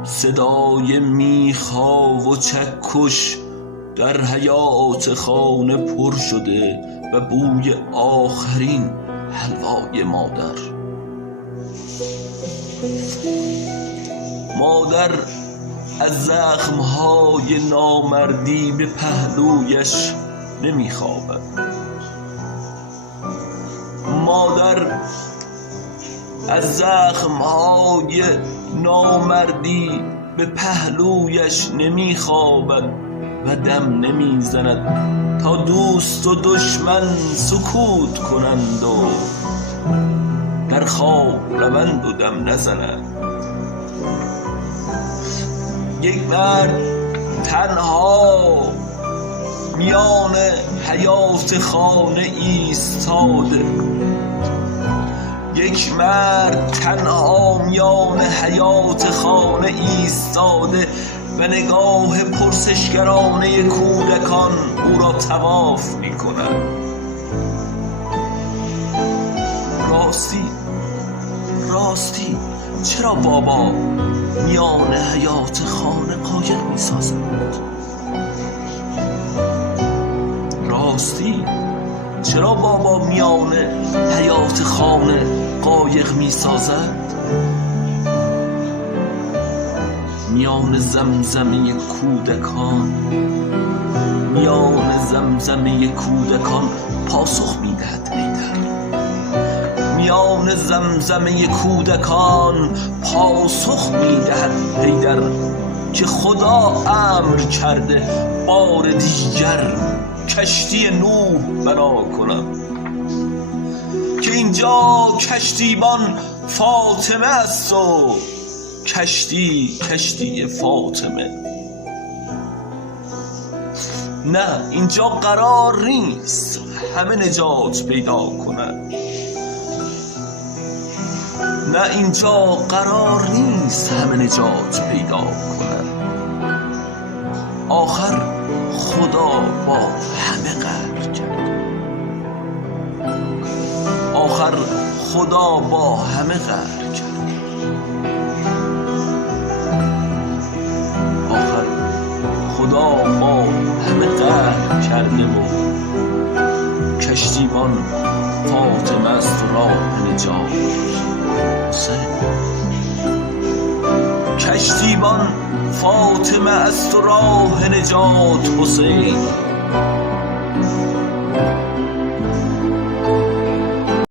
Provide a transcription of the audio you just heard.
صدای میخا و چکش در حیات خانه پر شده و بوی آخرین حلوای مادر از زخمهای نامردی به پهلویش نمیخوابد. مادر از زخمهای نامردی به پهلویش نمیخوابد و دم نمیزند تا دوست و دشمن سکوت کنند و در خواب روند و دم نزنند. یک مرد تنها میان حیات خانه ایستاده. یک مرد تنها میان حیات خانه ایستاده و نگاه پرسشگرانه کودکان او را طواف می کند. راستی چرا بابا میان حیات خانه قایق می سازد؟ راستی چرا بابا میان حیات خانه قایق می سازد؟ میان زمزمه کودکان پاسخ می دهد حیدر. میان زمزمه کودکان پاسخ می دهد حیدر که خدا امر کرده بار دیگر کشتی نوح بنا کنم، که اینجا کشتیبان فاطمه است و کشتی فاطمه. نه اینجا قرار نیست همه نجات پیدا کنند. نه اینجا قرار نیست همه نجات پیدا کنند. آخر خدا با همه قهر کرد. آخر خدا با همه قهر کرد. آخر خدا با همه قهر کرده و کشتیبان فاطمه است و راه نجات حسین. کشتیبان فاطمه است و راه نجات حسین.